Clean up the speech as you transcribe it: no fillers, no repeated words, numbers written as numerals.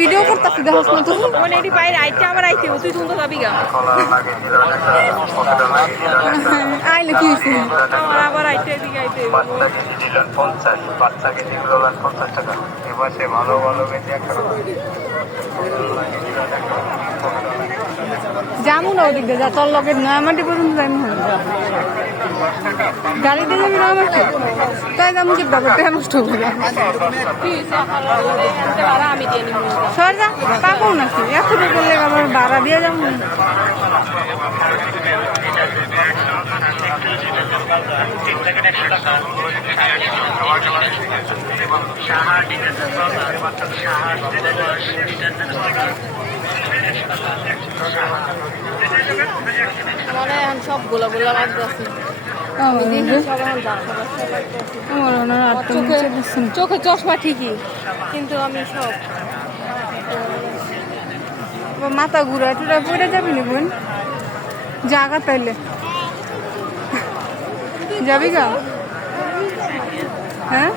video করতেছি দেখছ না তুই মানে এটি বাইরে আইতে আবার আইতে তুই তুমি তো যাবি গা আইলে কি হইছে আমার আবার আইতে এদিকে আইতে বাচ্চা কেজি দিলেন 50 বাচ্চা কেজি গুলো 50 টাকা এবার সে ভালো ভালো কেজি একটা যাবো না ওদিকে যা তোর লগে নয়ামাটি পর্যন্ত যাইনি গাড়ি দিয়ে যাবি নয়ামাটি তাই যাবো কি ব্যাপার টাকা নষ্ট হবে সর যা পাবো নাকি এত করলে আবার ভাড়া দিয়ে যাবো মানে সব গোলা গোলা লাগতেছে চোখে চশমা ঠিকই কিন্তু আমি সব মাথা ঘুরা টুরা পড়ে যাবি নি বোন জায়গা তাইলে যাবি গা হ্যাঁ